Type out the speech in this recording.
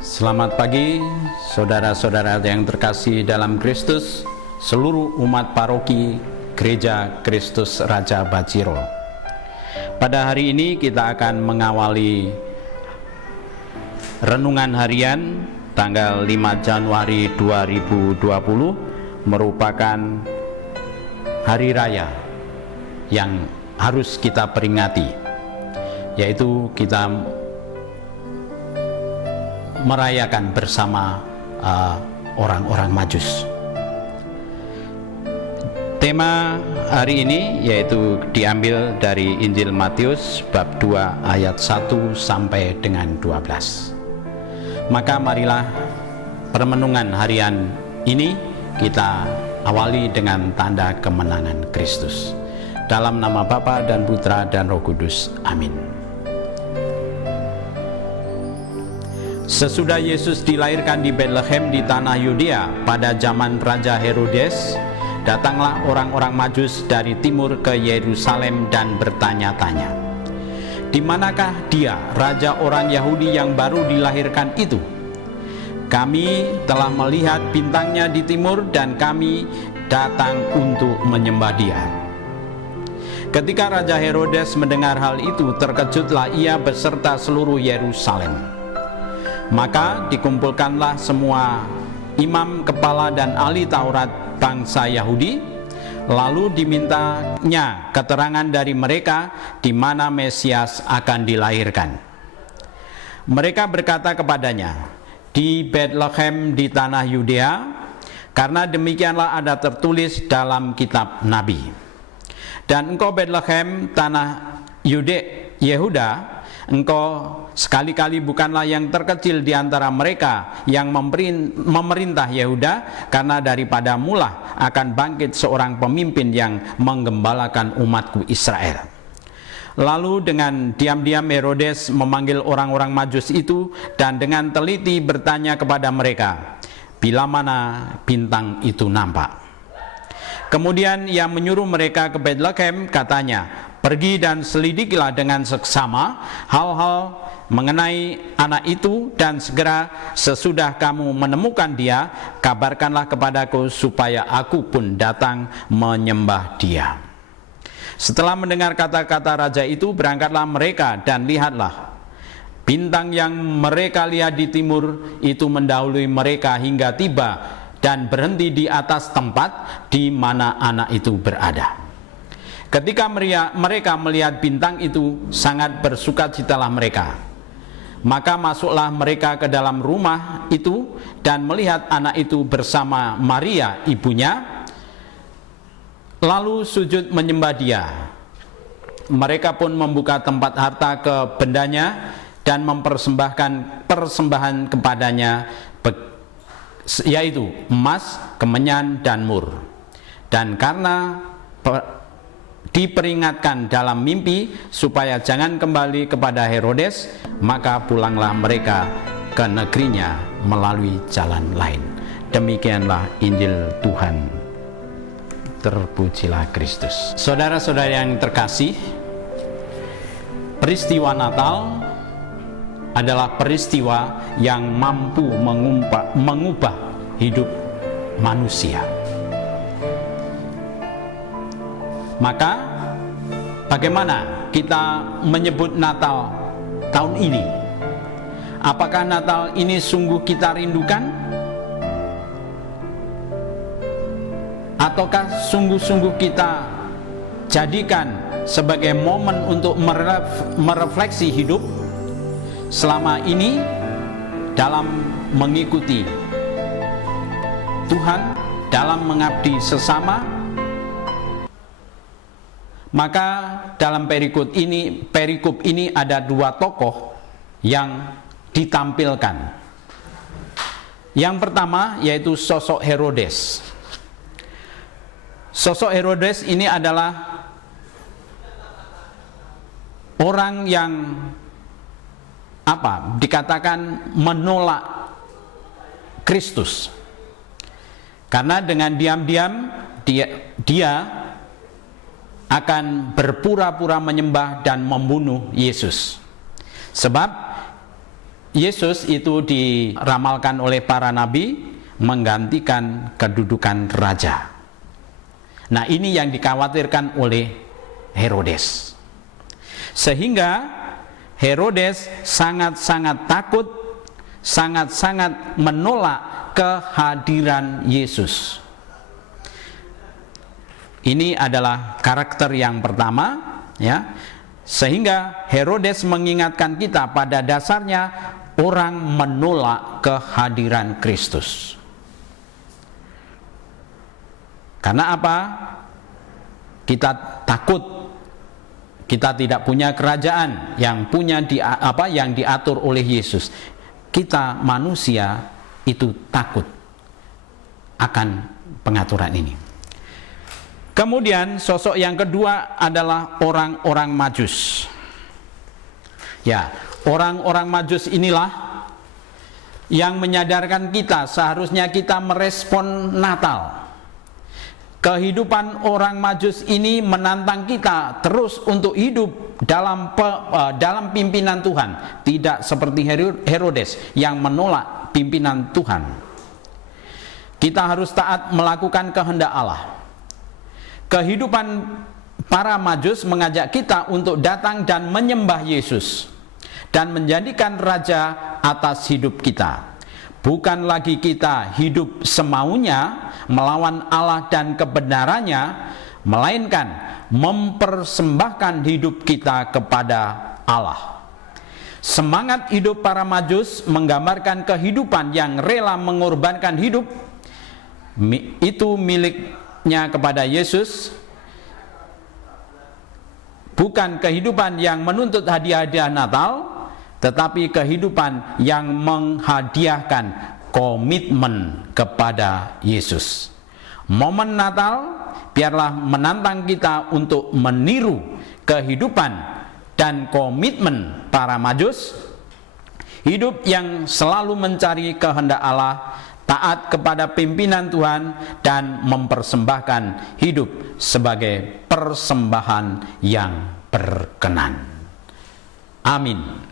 Selamat pagi, saudara-saudara yang terkasih dalam Kristus, seluruh umat paroki Gereja Kristus Raja Baciro. Pada hari ini kita akan mengawali renungan harian tanggal 5 Januari 2020, merupakan hari raya yang harus kita peringati, yaitu kita merayakan bersama orang-orang Majus. Tema hari ini yaitu diambil dari Injil Matius bab 2 ayat 1 sampai dengan 12. Maka marilah permenungan harian ini kita awali dengan tanda kemenangan Kristus. Dalam nama Bapa dan Putra dan Roh Kudus. Amin. Sesudah Yesus dilahirkan di Betlehem di tanah Yudea pada zaman Raja Herodes, datanglah orang-orang Majus dari timur ke Yerusalem dan bertanya-tanya, "Di manakah dia, raja orang Yahudi yang baru dilahirkan itu? Kami telah melihat bintangnya di timur dan kami datang untuk menyembah dia." Ketika Raja Herodes mendengar hal itu, terkejutlah ia beserta seluruh Yerusalem. Maka dikumpulkanlah semua imam, kepala dan ahli Taurat bangsa Yahudi, lalu dimintanya keterangan dari mereka di mana Mesias akan dilahirkan. Mereka berkata kepadanya, "Di Betlehem di tanah Yudea, karena demikianlah ada tertulis dalam kitab Nabi. Dan engkau Betlehem tanah Yehuda, engkau sekali-kali bukanlah yang terkecil di antara mereka yang memerintah Yehuda, karena daripada mula akan bangkit seorang pemimpin yang menggembalakan umatku Israel." Lalu dengan diam-diam Herodes memanggil orang-orang Majus itu dan dengan teliti bertanya kepada mereka, bila mana bintang itu nampak. Kemudian ia menyuruh mereka ke Betlehem, katanya, "Pergi dan selidikilah dengan seksama hal-hal mengenai anak itu, dan segera sesudah kamu menemukan dia, kabarkanlah kepadaku supaya aku pun datang menyembah dia." Setelah mendengar kata-kata raja itu, berangkatlah mereka dan lihatlah, bintang yang mereka lihat di timur itu mendahului mereka hingga tiba dan berhenti di atas tempat di mana anak itu berada. Ketika mereka melihat bintang itu, sangat bersukacitalah mereka. Maka masuklah mereka ke dalam rumah itu dan melihat anak itu bersama Maria ibunya, lalu sujud menyembah dia. Mereka pun membuka tempat harta ke bendanya dan mempersembahkan persembahan kepadanya, yaitu emas, kemenyan, dan mur. Dan karena diperingatkan dalam mimpi supaya jangan kembali kepada Herodes, maka pulanglah mereka ke negerinya melalui jalan lain. Demikianlah Injil Tuhan. Terpujilah Kristus. Saudara-saudara yang terkasih, peristiwa Natal adalah peristiwa yang mampu mengubah hidup manusia. Maka bagaimana kita menyebut Natal tahun ini? Apakah Natal ini sungguh kita rindukan? Ataukah sungguh-sungguh kita jadikan sebagai momen untuk merefleksi hidup selama ini dalam mengikuti Tuhan, dalam mengabdi sesama? Maka dalam perikop ini ada dua tokoh yang ditampilkan. Yang pertama yaitu sosok Herodes. Sosok Herodes ini adalah orang yang dikatakan menolak Kristus. Karena dengan diam-diam dia akan berpura-pura menyembah dan membunuh Yesus. Sebab Yesus itu diramalkan oleh para nabi menggantikan kedudukan raja. Nah, ini yang dikhawatirkan oleh Herodes. Sehingga Herodes sangat-sangat takut, sangat-sangat menolak kehadiran Yesus. Ini adalah karakter yang pertama, ya. Sehingga Herodes mengingatkan kita pada dasarnya orang menolak kehadiran Kristus. Karena apa? Kita takut, kita tidak punya kerajaan yang yang diatur oleh Yesus. Kita manusia itu takut akan pengaturan ini. Kemudian sosok yang kedua adalah orang-orang Majus. Ya, orang-orang Majus inilah yang menyadarkan kita seharusnya kita merespon Natal. Kehidupan orang Majus ini menantang kita terus untuk hidup dalam pimpinan Tuhan, tidak seperti Herodes yang menolak pimpinan Tuhan. Kita harus taat melakukan kehendak Allah. Kehidupan para Majus mengajak kita untuk datang dan menyembah Yesus dan menjadikan raja atas hidup kita. Bukan lagi kita hidup semaunya melawan Allah dan kebenarannya, melainkan mempersembahkan hidup kita kepada Allah. Semangat hidup para Majus menggambarkan kehidupan yang rela mengorbankan hidup itu miliknya kepada Yesus, bukan kehidupan yang menuntut hadiah-hadiah Natal, tetapi kehidupan yang menghadiahkan komitmen kepada Yesus. Momen Natal biarlah menantang kita untuk meniru kehidupan dan komitmen para Majus, hidup yang selalu mencari kehendak Allah, taat kepada pimpinan Tuhan, dan mempersembahkan hidup sebagai persembahan yang berkenan. Amin.